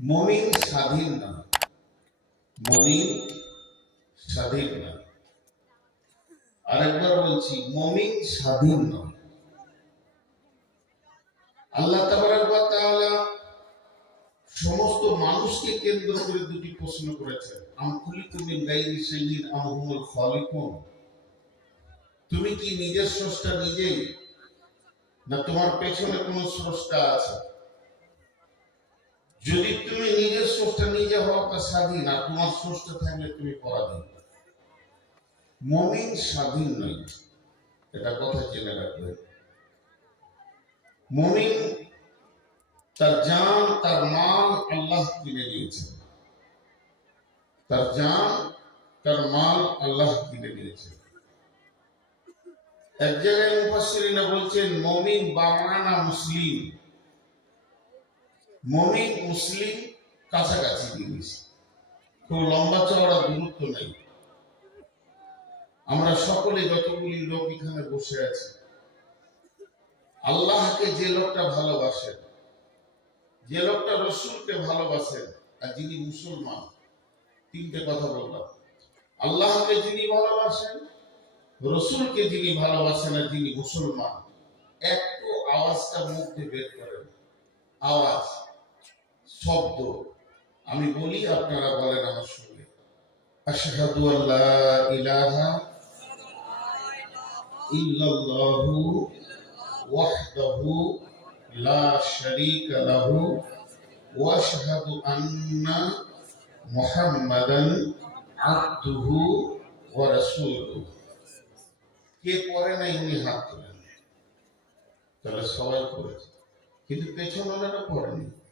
মমিন স্বাধীন না। মমিন স্বাধীন না। আরেকবার বলছি, মমিন স্বাধীন নয় আল্লাহ তাআলা সমস্ত মানুষকে কেন্দ্র করে দুটি প্রশ্ন করেছেন। তুমি কি নিজের স্রষ্টা নিজেই? না তোমার পেছনে কোনো স্রষ্টা আছে? যদি তুমি নিজের স্রষ্টা নিজে হও তা স্বাধীন। আর তোমার স্রষ্টা থাকলে তুমি পরাধীন। মমিন স্বাধীন নয়। এটা কথা জেনে রাখবেন মমিন তার জান, তার মাল আল্লাহ কিনে নিয়েছেন। তার জান, তার মাল আল্লাহ কিনে নিয়েছেন। এক জায়গায় মুফাসসিরিনা বলছেন, মমিন বামানা মুসলিম? মমিন মুসলিম কাছাকাছি। জিনিস খুব লম্বা চওড়া দূরত্ব নেই। আমরা সকলে যতগুলি লোক এখানে বসে আছি, আল্লাহকে যে লোকটা ভালোবাসেন, যে লোকটা রসুলকে ভালোবাসেন, আর যিনি মুসলমান, তিনটে কথা বললাম। আল্লাহকে যিনি ভালোবাসেন, রসুলকে যিনি ভালোবাসেন, আর যিনি মুসলমান, একটু আওয়াজটা মুখ দিয়ে বের করেন। আওয়াজ। শব্দ। আমি বলি, আপনারা বলেন আমার সঙ্গে। আশহাদু ইলাহা ইল্লাল্লাহু ওয়াহদাহু লা শারীকা লাহু আন্না মুহাম্মাদান ওয়া রাসূলুহু। কে পড়ে না ইনি হাত তোলেন। তাহলে সবাই পড়েছে। কিন্তু পেছন ওনারা পড়েনি।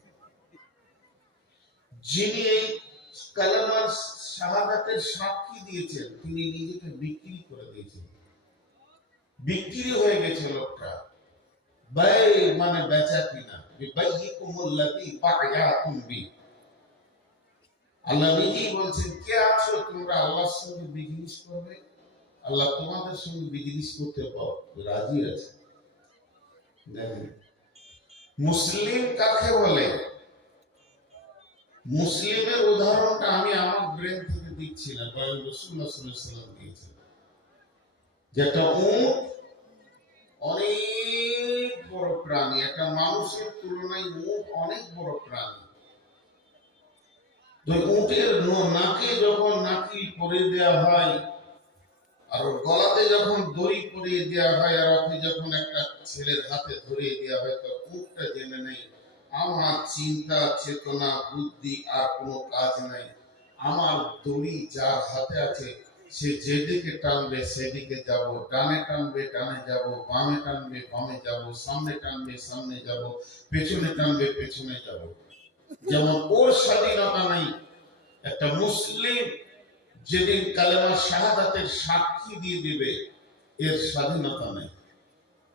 যিনি এই কালামার শাহাদাতের সাক্ষী দিয়েছেন, তিনি নিজেকে বিক্রি করে দিয়েছেন। বিক্রি হয়ে গেছে লোকটা। মানে বেচা কিনা। আল্লাহ নিজেই বলছেন, কে আছো তোমরা? আল্লাহর সঙ্গে বিজনেস করবে? আল্লাহ তোমাদের সঙ্গে বিজনেস করতে রাজি আছে? মুসলিম কাকে বলে? মুসলিমের উদাহরণটা আমি আমার ব্রেন থেকে দিচ্ছি না বরং রসুল্লাহ সাল্লাম দিয়েছেন। যেটা উট অনেক বড় প্রাণী, একটা মানুষের তুলনায় উট অনেক বড় প্রাণী। তো উটের নাকে যখন নাকি পরে দেওয়া হয়, আর গলাতে যখন দড়ি পরিয়ে দেওয়া হয়, আর ওকে যখন একটা ছেলের হাতে ধরিয়ে দেওয়া হয়, তো উটটা জেনে নেই আমার চিন্তা, চেতনা, বুদ্ধি আর কোনো কাজ নাই। আমার দড়ি যার হাতে আছে, সে যেদিকে টানবে সেদিকে যাব। ডানে টানবে, ডানে যাব। বামে টানবে, বামে যাব। সামনে টানবে, সামনে যাব। পেছনে টানবে, পেছনে যাব। যেমন ওর স্বাধীনতা নাই, একটা মুসলিম যেদিন কালেমা শাহাদাতের সাক্ষী দিয়ে দিবে, এর স্বাধীনতা নেই।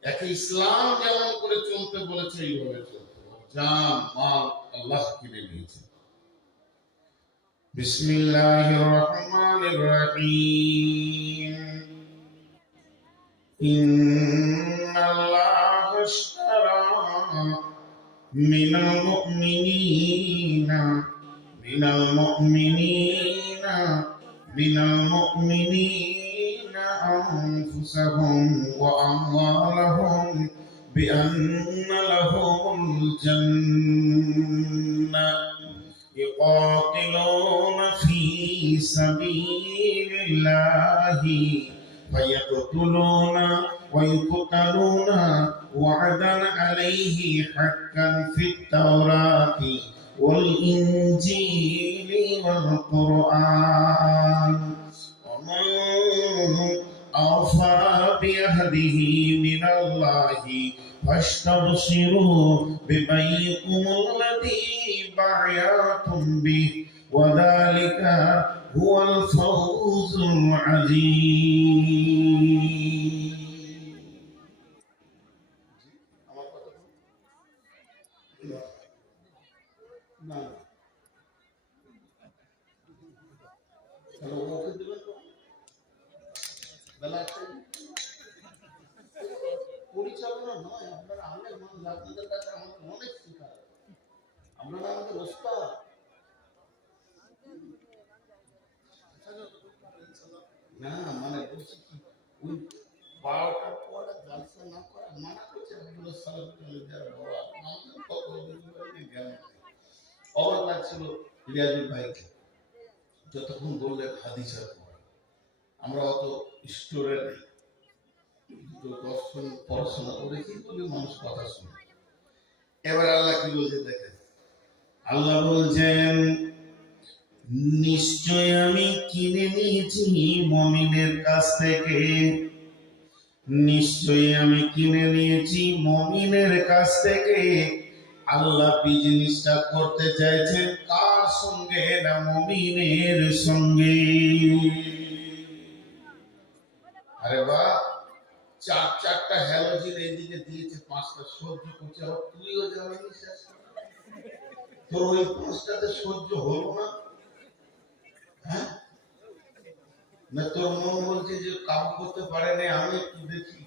একে ইসলাম যেমন করে চলতে বলেছে, এইভাবে চলতে হবে। জান মাল আল্লাহ কিনে নিয়েছে بسم الله الرحمن الرحيم إن الله اشترى من المؤمنين من المؤمنين من المؤمنين أنفسهم وأموالهم بأن لهم الجنة يقاتلون في سبيل الله فيقتلون ويقتلون وعدا عليه حقا في التوراة والإنجيل والقرآن. ومن أوفى بعهده من الله فاستبشروا ببيعكم الذي بايعتم به وذلك هو الفوز العظيم. পরিচালনা নয় মানুষ আপনাদের কাছে অনেক শিকার। আমাদের না মানে বলছি কি, ওই বারোটার না করা মানা করছে অবাক লাগছিল রিয়াজুল ভাইকে। যতক্ষণ বললেন হাদিসার পর, আমরা অত স্টোরে নেই। কি নিশ্চয় আমি কিনে নিয়েছি মমিনের কাছ থেকে। নিশ্চয়ই আমি কিনে নিয়েছি মমিনের কাছ থেকে। আল্লাহ বিজনেসটা করতে চাইছেন? কার সঙ্গে? না মমিনের সঙ্গে আরে বা চার চারটা হ্যালোজিন দিয়েছে পাঁচটা সহ্য করছে তুইও জ্বালানি শেষ তোর ওই পাঁচটাতে সহ্য না? হ্যাঁ? না, তোর মন বলছে যে কাম করতে পারে না আমি একটু দেখি।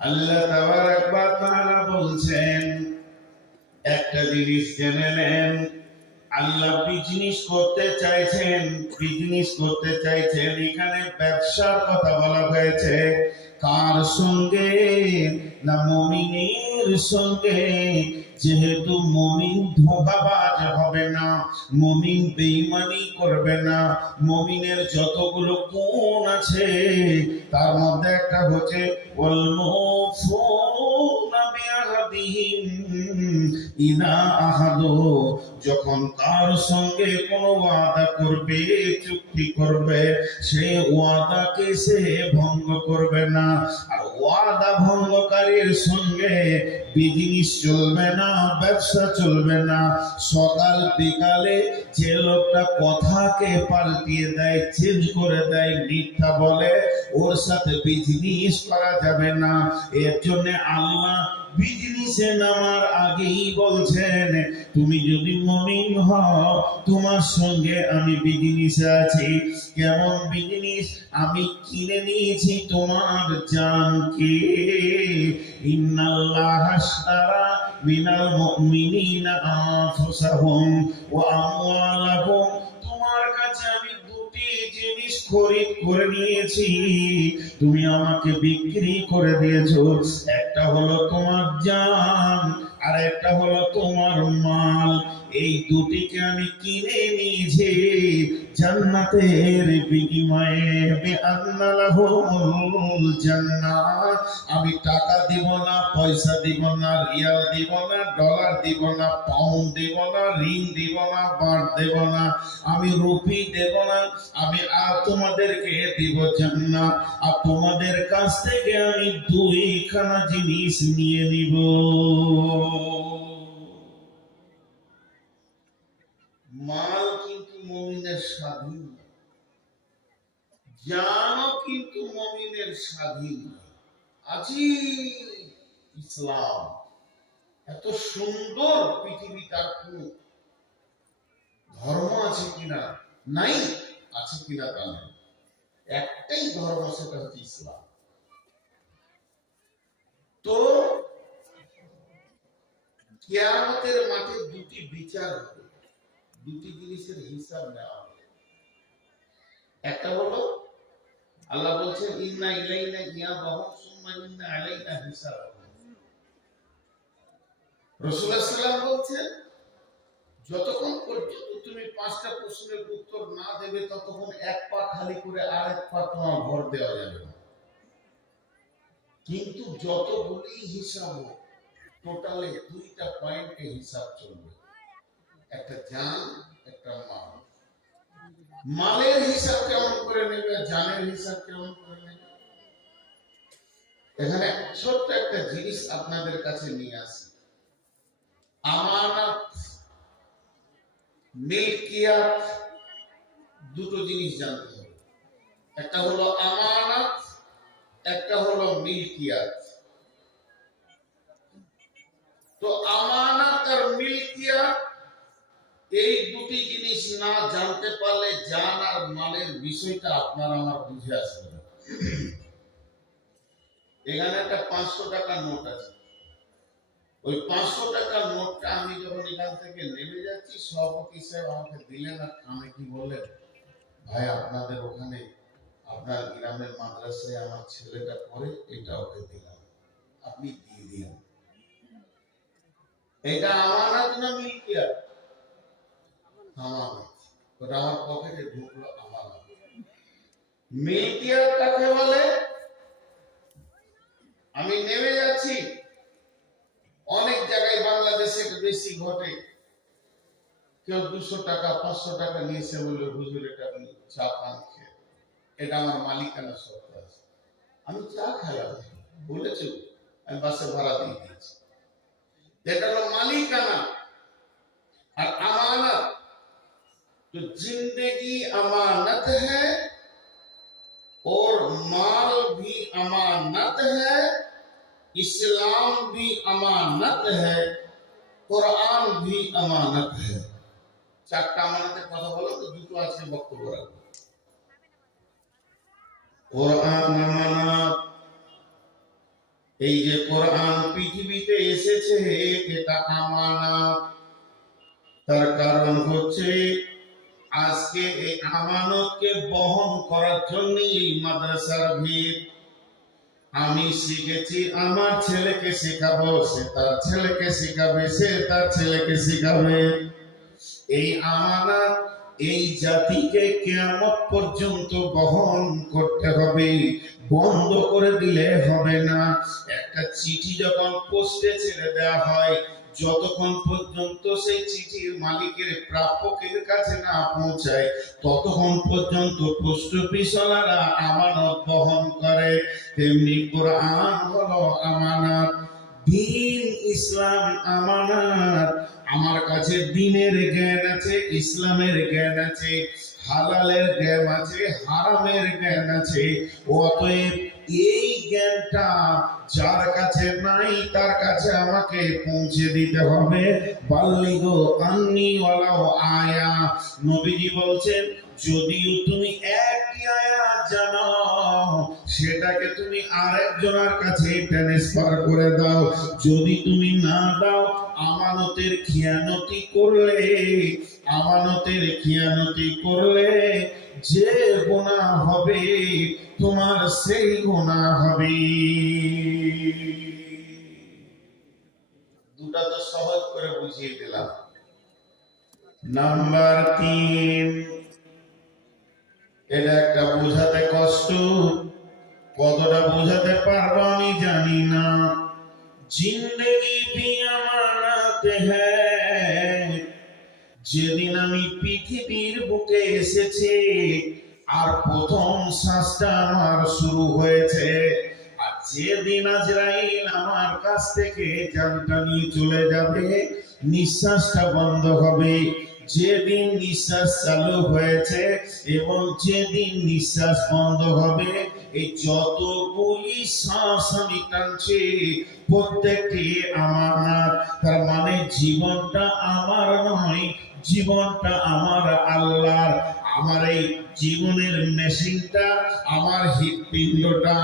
আল্লাহ তাবারাক ওয়া তাআলা বলছেন, একটা জিনিস জেনে নেন আল্লাহ বিজনেস করতে চাইছেন বিজনেস করতে চাইছেন, এখানে ব্যবসার কথা বলা হয়েছে। কার সঙ্গে? না মমিনের সঙ্গে? যেহেতু মমিন ধোকাবাজ হবে না, মমিন বেইমানি করবে না, মমিনের যতগুলো গুণ আছে, তার মধ্যে একটা হচ্ছে ইদা আহাদু যখন কার সঙ্গে কোনো ওয়াদা করবে, চুক্তি করবে, সে ওয়াদাকে সে ভঙ্গ করবে না। আর ওয়াদা ভঙ্গকারীর সঙ্গে বিজনেস চলবে না, ব্যবসা চলবে না। সকাল বিকালে যে লোকটা কথাকে পাল্টিয়ে দেয়, চেঞ্জ করে দেয়, মিথ্যা বলে, ওর সাথে বিজনেস করা যাবে না। এর জন্য আল্লাহ বিজনেসে নামার আগেই বলছেন, তুমি যদি মমিন হও, তোমার সঙ্গে আমি বিজনেসে আছি। কেমন বিজনেস? আমি কিনে নিয়েছি তোমার জানকে। ইন্নাল্লাহ আশতারা মিনাল মুমিনিনা আনফুসাহুম ওয়া আমওয়ালাহুম। খরিদ করে নিয়েছি। তুমি আমাকে বিক্রি করে দিয়েছ। একটা হলো তোমার জান, আর একটা হলো তোমার মাল। এই দুটিকে আমি কিনে নিয়েছি। জান্নাতের বিনিময়ে আমি টাকা দিব না, পয়সা দিব না, রিয়াল দিব না, ডলার দিব না, পাউন্ড দিব না রিং দিব না, বার দেব না। আমি রুপি দেব না, আমি আর তোমাদেরকে দিব জান্নাত। আর তোমাদের কাছ থেকে আমি দুইখানা জিনিস নিয়ে নিব। মাল কিন্তু মমিনের স্বাধীন না। জানও কিন্তু মমিনের স্বাধীন আজি ইসলাম, এত সুন্দর পৃথিবী তার কোন ধর্ম আছে কিনা, নাই, আছে কিনা তা নাই একটাই ধর্ম সেটা হচ্ছে ইসলাম তো, কিয়ামতের মাঠে দুটি বিচার হবে দুটি জিনিসের হিসাব নেওয়া হবে। একটা হলো, আল্লাহ বলছেন, ইন্না ইলাইনা ইয়াবাহুম সুম্মা ইন্না আলাইনা হিসাবাহুম। রাসূলুল্লাহ সাল্লাল্লাহু আলাইহি বলছেন, যতক্ষণ পর্যন্ত তুমি পাঁচটা প্রশ্নের উত্তর না দেবে, ততক্ষণ এক পা খালি করে আরেক পা তোমার ভর দেওয়া যাবে না। কিন্তু যতগুলি হিসাব হোক টোটালে দুইটা পয়েন্টে হিসাব চলবে। একটা জান, একটা মাল। মালের হিসাব কেমন করে নেবে, জানের হিসাব কেমন করে নেবে? এখানে ছোট্ট একটা জিনিস আপনাদের কাছে নিয়ে আসি। আমানত, মিল্কিয়াত, দুটো জিনিস জানতে হবে। একটা হলো আমানত, একটা হলো মিল্কিয়াত। তো আমানত আর মিল্কিয়াত এই দুটি জিনিস না জানতে পারলে জান আর মালের বিষয়টা আপনার আমার বুঝে আসবে না। এখানে একটা পাঁচশো টাকা নোট আছে। ওই পাঁচশো টাকার নোটটা আমি যখন এখান থেকে নেমে যাচ্ছি, সভাপতি সাহেব আমাকে দিলেন আর আমি কি বললেন, ভাই, আপনাদের ওখানে আপনার গ্রামের মাদ্রাসায় আমার ছেলেটা পড়ে, এটা ওকে দিলাম। আপনি দিয়ে দিন এটা আমানত না মিলকিয়া আমি নেমে যাচ্ছি। অনেক জায়গায় বাংলাদেশে বেশি ঘটে। কেউ দুশো টাকা, পাঁচশো টাকা নিয়েছে বলে হুজুর এটা আপনি চা পান এটা আমার মালিকানা সত্য আছে। আমি চা খেলাম। বলেছি, আমি বাসে ভাড়া দিয়ে দিয়েছি। এটা হলো মালিকানা। আর আমানত तो जिंदगी अमानत है और माल भी अमानत है इस्लाम भी अमानत है কোরআন भी अमानत है চারটা আমানতের কথা বলো তো দুটো আজকে বক্তব্য রাখবো কোরআন আমানত এই যে কোরআন পৃথিবীতে এসেছে এটা আমানত তার কারণ হচ্ছে আজকে এই আমানতকে বহন করার জন্য এই মাদ্রাসার ভিড়। আমি শিখেছি, আমার ছেলেকে শেখাবো, সে তার ছেলেকে শেখাবে, সে তার ছেলেকে শেখাবে। এই আমানত, এই জাতিকে কেয়ামত পর্যন্ত বহন করতে হবে, বন্ধ করে দিলে হবে না। একটা চিঠি যখন পোস্টে ছেড়ে দেওয়া হয় যতক্ষণ পর্যন্ত সেই চিঠির মালিকের প্রাপকের কাছে না পৌঁছায়, ততক্ষণ পর্যন্ত পোস্ট অফিসওয়ালারা আমানত বহন করে। তেমনি কোরআন হলো আমানত, দিন ইসলাম আমানত। আমার কাছে দিনের জ্ঞান আছে, ইসলামের জ্ঞান আছে, হালালের জ্ঞান আছে, হারামের জ্ঞান আছে। অতএব এই জ্ঞানটা যার কাছে নাই, তার কাছে আমাকে পৌঁছে দিতে হবে। বাল্লিগো আন্নি ওয়ালাও আয়া। নবীজি বলছেন, যদিও তুমি জানো সেটাকে তুমি আরেকজনের কাছে ট্রান্সফার করে দাও। যদি তুমি না দাও, আমানতের খিয়ানতি করলে, আমানতের খিয়ানতি করলে যে গোনা হবে, তোমার সেই গোনা হবে। দুটা তো সহজ করে বুঝিয়ে দিলাম। নাম্বার তিন, এটা একটা বোঝাতে কষ্ট। কতটা বোঝাতে পারব আমি জানি না। জিন্দগি ভি আমানত যেদিন আমি পৃথিবীর বুকে এসেছি, আর প্রথম শ্বাসটা আমার শুরু হয়েছে। আর যেদিন আজরাইল আমার কাছ থেকে জানটা নিয়ে চলে যাবে, নিঃশ্বাসটা বন্ধ হবে। যেদিন নিঃশ্বাস চালু হয়েছে এবং যেদিন নিঃশ্বাস বন্ধ হবে এই যতগুলি শ্বাস আমি টানছি, প্রত্যেকটি আমার তার মানে জীবনটা আমার নয়, জীবনটা আমার আল্লাহর। আমার এই জীবনের মেশিনটা, আমার হৃৎপিণ্ডটা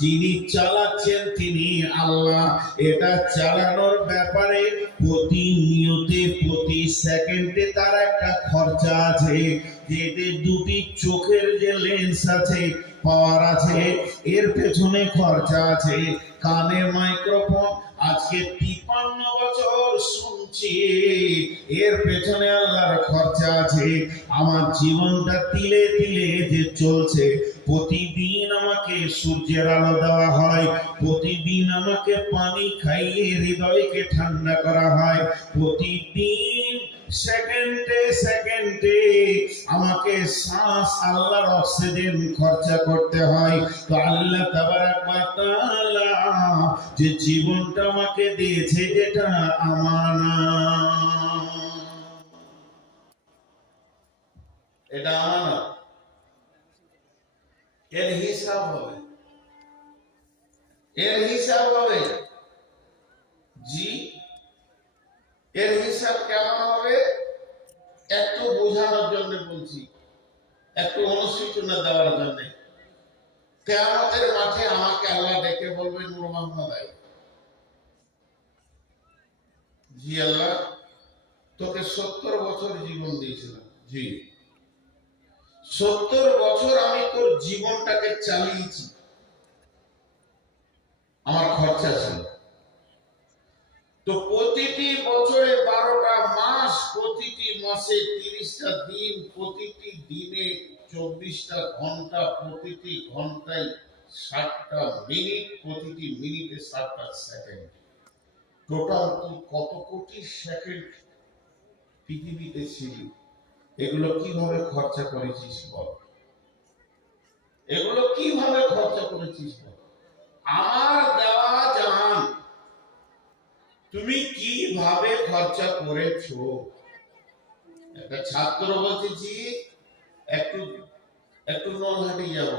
যিনি চালাচ্ছেন তিনি আল্লাহ। এটা চালানোর ব্যাপারে প্রতিনিয়তে, প্রতি সেকেন্ডে তার একটা খরচা আছে। এতে দুটি চোখের যে লেন্স আছে পাওয়ার আছে, এর পেছনে খরচা আছে। কানে মাইক্রোফোন, আজকে তিপান্ন বছর শুনছি। এর পেছনে আল্লাহর খরচা আছে। আমার জীবনটা তিলে তিলে যে চলছে। প্রতিদিন আমাকে সূর্যের আলো দেওয়া হয়। প্রতিদিন আমাকে পানি খাইয়ে হৃদয়কে ঠান্ডা করা হয়। প্রতিদিন সেকেন্ডে সেকেন্ডে আমাকে শ্বাস আল্লাহর অক্সিজেন খরচা করতে হয়। তো আল্লাহ যে জীবনটা আমাকে দিয়েছে এটা আমানত এটা আমানত এর হিসাব হবে। এর হিসাব হবে। জি? এর হিসাব কেমন হবে? একটু বোঝানোর জন্য বলছি। একটু অনুসূচনা দেওয়ার জন্য। কেয়ামতের মাঠে আমাকে আল্লাহ ডেকে বলবে নূর মোহাম্মদ জি আল্লাহ, তোকে সত্তর বছর জীবন দিয়েছিলাম। জি। সত্তর বছর আমি তোর জীবনটাকে চালিয়েছি। আমার খরচা ছিল। তো প্রতিটি বছরে বারোটা মাস, প্রতিটি মাসে তিরিশটা দিন, প্রতিটি দিনে চব্বিশটা ঘণ্টা, প্রতিটি ঘন্টায় ষাটটা মিনিট, প্রতিটি মিনিটে ষাটটা সেকেন্ড। টোটাল তুই কত কোটি সেকেন্ড পৃথিবীতে ছিলি? এগুলো কীভাবে খরচা করেছিস বল? এগুলো কীভাবে খরচা করেছিস বল? আমার দেওয়া জান তুমি কীভাবে খরচা করেছ? একটা ছাত্র বলতেছি একটু একটু নলহাটি যাব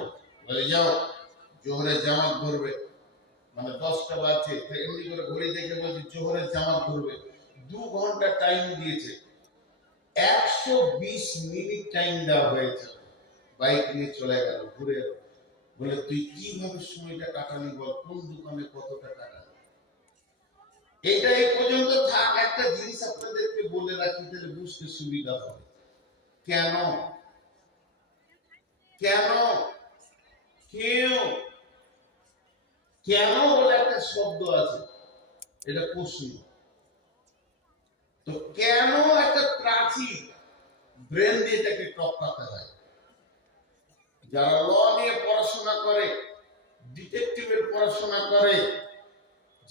বলে, যাও জোহরে জামাত ধরবে। মানে দশটা বাজছে এমনি করে ঘড়ি দেখে বলছে জোহরে জামাত ধরবে। দু ঘণ্টা টাইম দিয়েছে। একশো বিশ মিনিট টাইম দেওয়া হয়েছে। বাইক নিয়ে চলে গেল, ঘুরে। বলে, তুই কীভাবে সময়টা কাটালি বল? কোন দোকানে কতটা কাটালি এটা এই পর্যন্ত থাক, একটা জিনিস আপনাদেরকে বলে রাখি, তাহলে বুঝতে সুবিধা হবে। কেন? কেন? কেউ? কেন বলে একটা শব্দ আছে? এটা প্রশ্ন। তো কেন একটা প্রাচীর ব্রেন দিয়ে এটাকে টপকাতে হয়? যারা ল নিয়ে পড়াশোনা করে, ডিটেকটিভের পড়াশোনা করে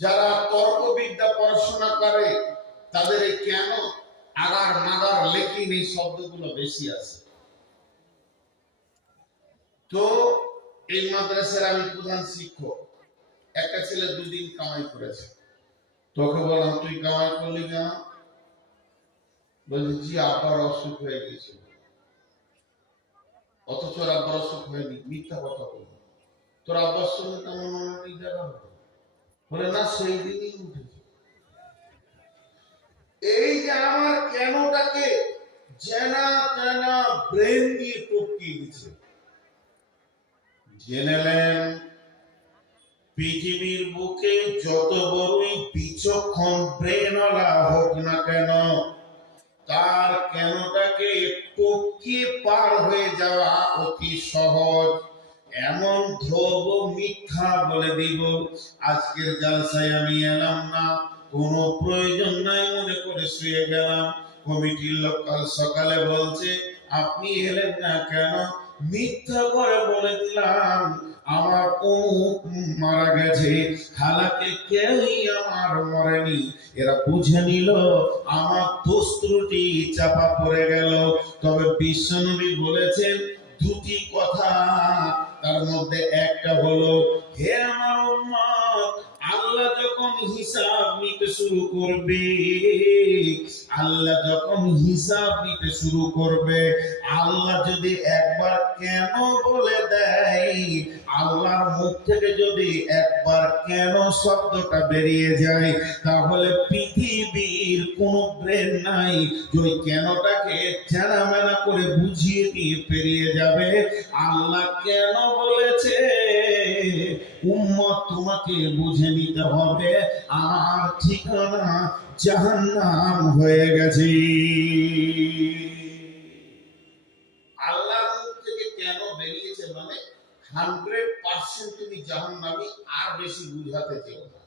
যারা তর্কবিদ্যা পড়াশোনা করে, তাদের এই কেন আগার নাগার লেখিন এই শব্দগুলো বেশি আছে? তো এই মাদ্রাসার আমি প্রধান শিক্ষক। একটা ছেলে দুদিন কামাই করেছে। তোকে বললাম, তুই কামাই করলি না বলছি, জি, আব্বার অসুখ হয়ে গেছিল অথচ আব্বার অসুখ হয়নি। মিথ্যা কথা বলব। তোর আব্বার সঙ্গে কেমন অনেক জায়গা হবে বলে, না, সেই দিনই উঠেছে। এই যে আমার কেনটাকে জেনা তেনা ব্রেন দিয়ে জেনেলেন পৃথিবীর বুকে যত বড়ই বিচক্ষণ হোক না কেন, তার কেনটাকে টপকিয়ে পার হয়ে যাওয়া অতি সহজ। এমন ধোব মিথ্যা বলে দিব, আজকের জালসায় আমি এলাম না, কোনো প্রয়োজন নাই মনে করে শুয়ে গেলাম। কমিটির লোক কাল সকালে বলছে, আপনি এলেন না কেন? মিথ্যা করে বলে দিলাম, আমার অমুক মারা গেছে, হালাকে কেউই আমার মরেনি। এরা বুঝে নিল, আমার দোষ ত্রুটি চাপা পড়ে গেল। তবে বিশ্বনবী বলেছেন, দুটি কথা তার মধ্যে একটা হলো, হে আমার উম্মত, আল্লাহ যখন হিসাব নিতে শুরু করবে, আল্লাহ যখন হিসাব নিতে শুরু করবে, আল্লাহ যদি একবার কেন বলে দেয় আল্লাহর মুখ থেকে যদি একবার কেন শব্দটা বেরিয়ে যায়, তাহলে পৃথিবীর কোনো ব্রেন নাই ওই কেনটাকে চেনা মেনা করে বুঝিয়ে দিয়ে পেরিয়ে যাবে। আল্লাহ কেন বলেছে, উম্মত তোমাকে বুঝে নিতে হবে, আর ঠিকানা জাহান্নাম হয়ে গেছে আল্লাহর মুখ থেকে কেন বেরিয়েছে মানে হান্ড্রেড পার্সেন্ট তুমি জাহান্নামি আর বেশি বুঝাতে চেও না।